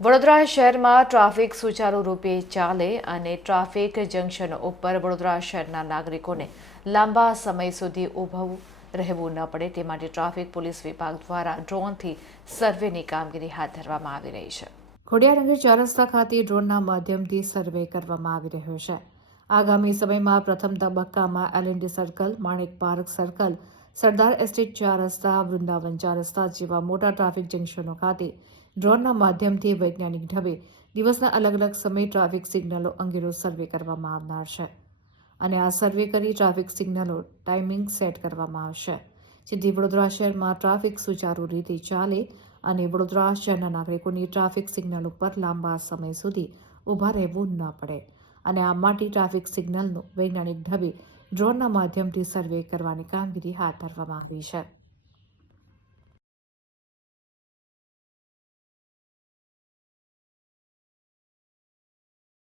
વડોદરા શહેરમાં ટ્રાફિક સુચારુ રૂપે ચાલે અને ટ્રાફિક જંકશન ઉપર વડોદરા શહેરના નાગરિકોને લાંબા સમય સુધી ઊભું રહેવું ન પડે તે માટે ટ્રાફિક પોલીસ વિભાગ દ્વારા ડ્રોનથી સર્વેની કામગીરી હાથ ધરવામાં આવી રહી છે. ખોડિયાનગર ચાર રસ્તા ખાતે ડ્રોનના માધ્યમથી સર્વે કરવામાં આવી રહ્યો છે. આગામી સમયમાં પ્રથમ તબક્કામાં LND circle, Manek park circle, Sardar estate ચાર રસ્તા, વૃંદાવન ચાર રસ્તા જેવા મોટા ટ્રાફિક જંકશનો ખાતે ડ્રોનના માધ્યમથી વૈજ્ઞાનિક ઢબે દિવસના અલગ અલગ સમયે ટ્રાફિક સિગ્નલો અંગેનો સર્વે કરવામાં આવનાર છે. અને આ સર્વે કરી ટ્રાફિક સિગ્નલો ટાઈમિંગ સેટ કરવામાં આવશે. જેથી વડોદરા શહેરમાં ટ્રાફિક સુચારુ રીતે ચાલે અને વડોદરા શહેરના નાગરિકોની ટ્રાફિક સિગ્નલ ઉપર લાંબા સમય સુધી ઊભા રહેવું ન પડે. અને આ માટે ટ્રાફિક સિગ્નલનું વૈજ્ઞાનિક ઢબે ડ્રોનના માધ્યમથી સર્વે કરવાની કામગીરી હાથ ધરવામાં આવી છે.